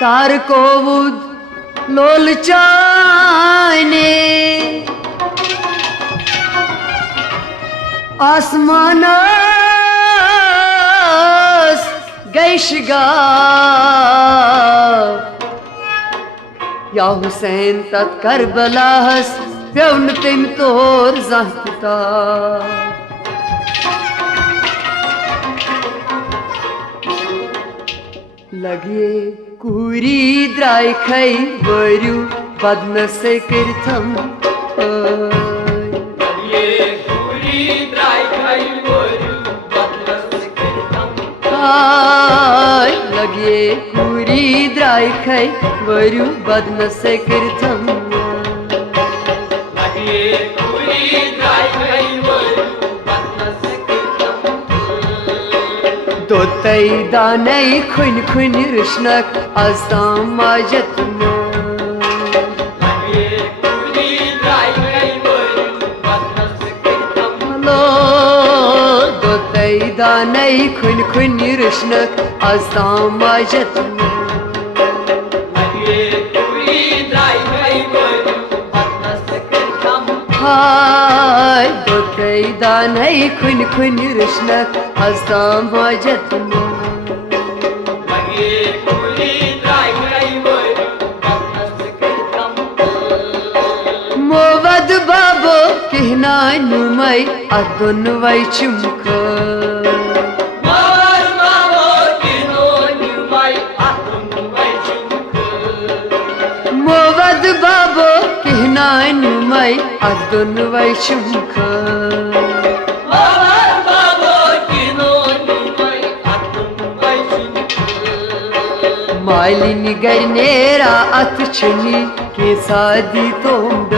तार कोवुद लोल चाने आसमानस गैशगा या हुसैन तत् करबलास प्यौन तिम तोर जहता लगे कुरी द्राय खै वरु बदन से किरथम लगे कुरी द्राय खै वरु बदन से किरथम लगे कुरी द्राय खै वरु बदन से किरथम लगे कुरी द्राय खै वरु बदन से किरथम तो तै दानै खुन खुन रुशनक आस्ताम माजतन लगे कुरी द्राय खै वरु बदन से किरथम लो तो तै दानै खुन खुन रुशनक आस्ताम माजतन लगे कुरी द्राय खै वरु बदन से किरथम हाय तो तै दानै खुन खुन रुशनक आस्ताम माजतन लगे कुरी द्राय खै वरु बदन से किरथम मोवद बाबो कहना नुमै अदुन वै चुमख मार मावो किनो नुमै अतुम वै चुमख मोवद बाबो कहना नुमै अदुन वै चुमख मार मावो किनो नुमै अतुम वै चुमख मालिन गरनेरा अत छनी के सादी तोंड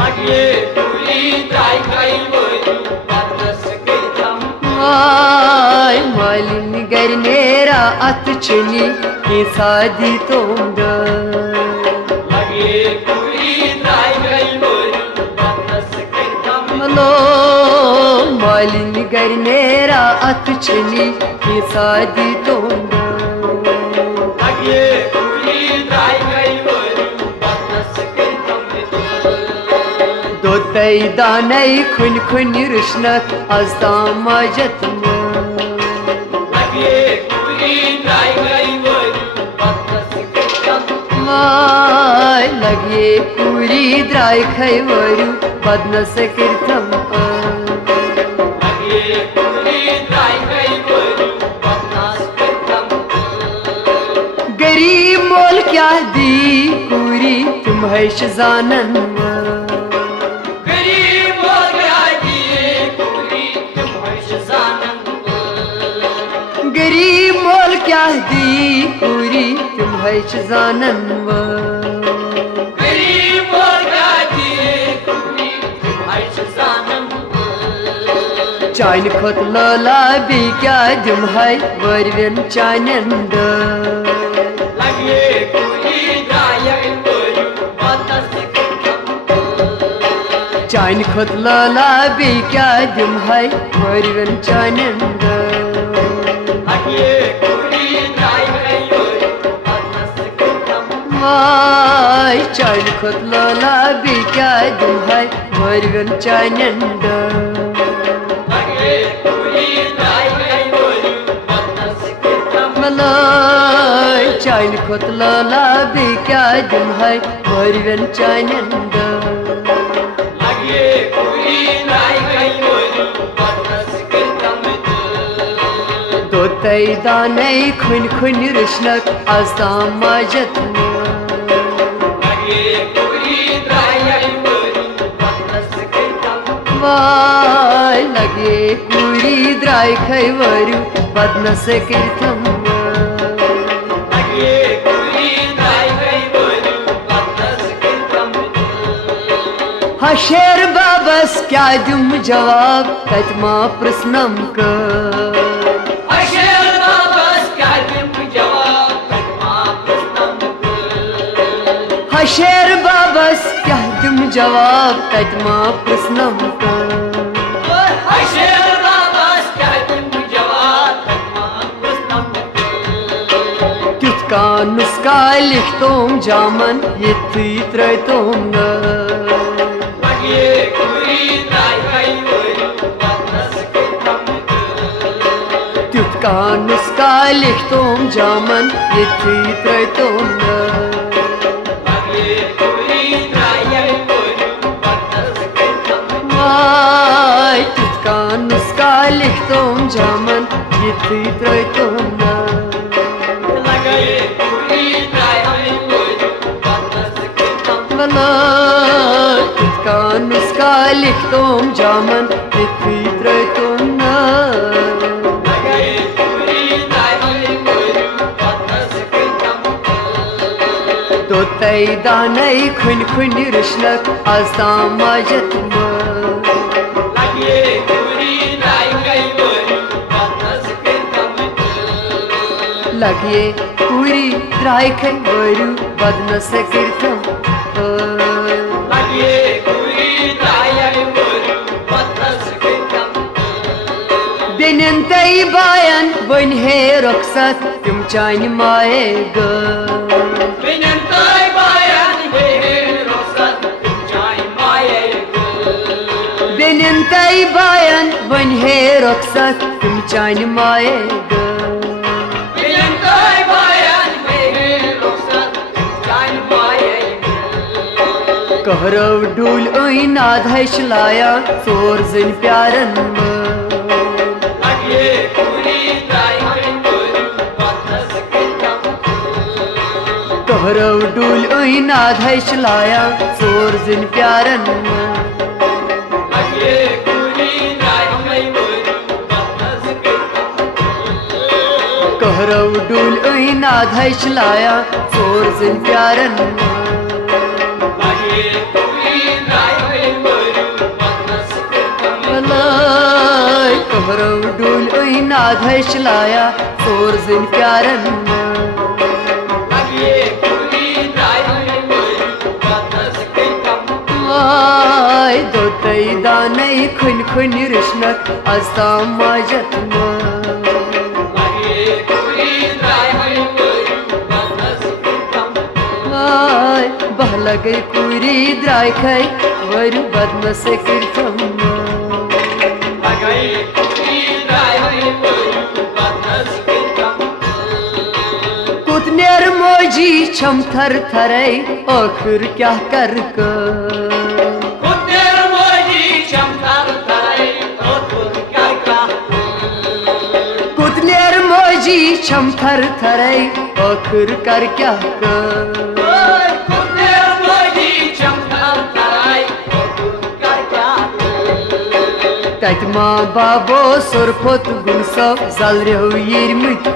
लगे कुरी द्राय खै वरु बदन से किरथम मालिन गरनेरा अत छनी के सादी तोंड लगे कुरी द्राय खै वरु बदन से किरथम लो मालिन गरनेरा अत छनी के सादी तोंड लगे कुरी द्राय खै वरु बदन से किरथम दो तै दानै खुन खुन रुशनक आस्ताम माजतन लगे कुरी द्राय खै वरु बदन से किरथम लगे पूरी द्राय खै वरु बदन से किरथम लगे कुरी द्राय खै वरु बदन से किरथम गरीब मोल क्या दी पूरी तुम है जानन गरीब हो गया दिए कुरी तुम है जानन गरीब मोल क्या दी पूरी तुम है जानन गरीब हो गया दिए कुरी तुम है जानन चाइन खोत लोला भी क्या तुम है वरवन चानंद लगे कुरी द्राय वरु बदन से किरथम चाइन खोत लोला भी क्या तुम है वरवन चानंद लगे कुरी द्राय वरु बदन से किरथम चाइन खोत लोला भी क्या तुम है वरवन चानंद लगे कुरी द्राय वरु बदन से किरथम चाइन खोत लोला भी क्या तुम है वरवन चानंद लगे कुरी द्राय वरु बदन से किरथम दो तै दानै खुन खुन रुशनक आस्ताम माजतन लगे कुरी द्राय वरु बदन से किरथम लगे पूरी द्राय खै वरु बदन से किरथम लगे कुरी द्राय वरु बदन से किरथम शेर बाबस क्या दुम जवाब कतमा प्रश्नम क अशेर बाबस क्या तुम जवाब कदमा प्रश्नम शेर बाबस क्या तुम जवाब तजमा प्रश्नम शेर बाबस क्या तुम जवाब तुथ का नुस्खा लिख तुम जामन ये त्र तुम तुथ का नुस्खा लिख तुम जामन ये त्र तुम नुस्खा लिख तुम जामन ये त्र तुम तुझका नुस्खा लिख तुम जामन ये त्र तुम तो तय दानई खुन खुन रिश्नक आस्ताम माजत लगे पूरी त्राय खै वरु बदनस कीर्तम बेनिन तई बायन बन है रखसत तुम चान माए ग बेनिन तई बायन बन है रखसत तुम चान माए ग कहरव डूल ऐन आधैश लाया सोर जिन प्यारन कहरव डूल ऐन आधैश लाया सोर जिन प्यारन कहरव डूल ऐन आधैश लाया सोर जिन प्यारन कहरव डूल ऐन आधैश लाया सोर जिन प्यारन दो तई दानई खुन खुन रिश्नक आस्ताम माजत बहलगे कुरी द्राय खै वरु बदनस कीर्तम कुतनेर मोजी छम थर थरै आखिर क्या कर कुतनेर मोजी छम थर थरै आखिर कर क्या तजमा बाबो सुरफत गुनसा जल रहो यिरमित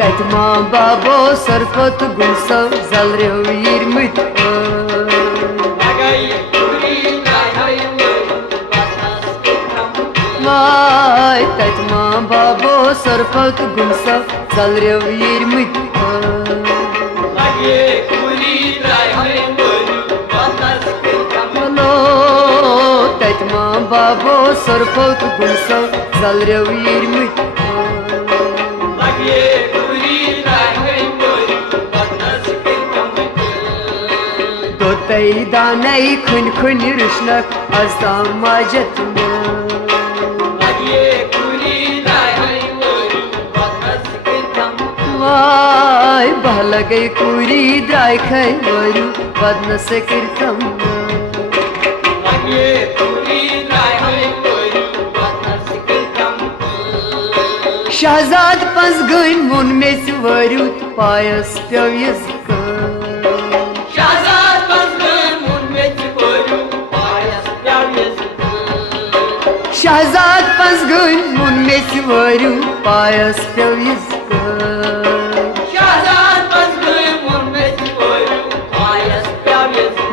तजमा बाबो सुरफत गुनसा जल रहो यिरमित तजमा बाबो सुरफत गुनसा जल रहो यिरमित तजमा बाबो सुरफत गुनसा जल रहो यिरमित दो तई दानई खुन खुन रिश्नक आस्ताम माजत बहलगे कुरी द्राय खै वरु बदनस कीर्तम शहजाद पंस गन मुन में वरु पायस प्यविस शहजाद पंस गन मुन में वरु पायस प्यविस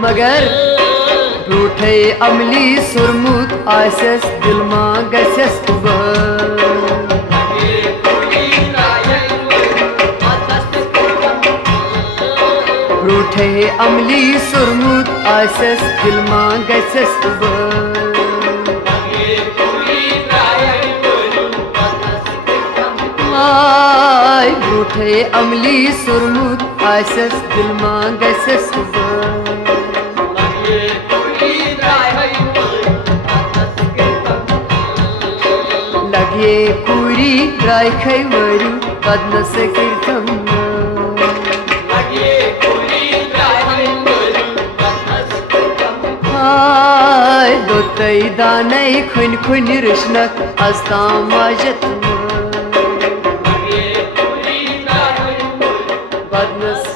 मगर रूठे अमली सुरमुत आसस दिल मा गसस ब्रूठे अमली सुरमुत आसस दिलमा गसस आय ब्रूठे अमली सुरमुत आसस दिलमा गसस लगे पूरी ड्राई खैवरू पद्मस कीर्तन हाय दोतई दानई खुन खुन रिश्नक अस्ता माजत बदनस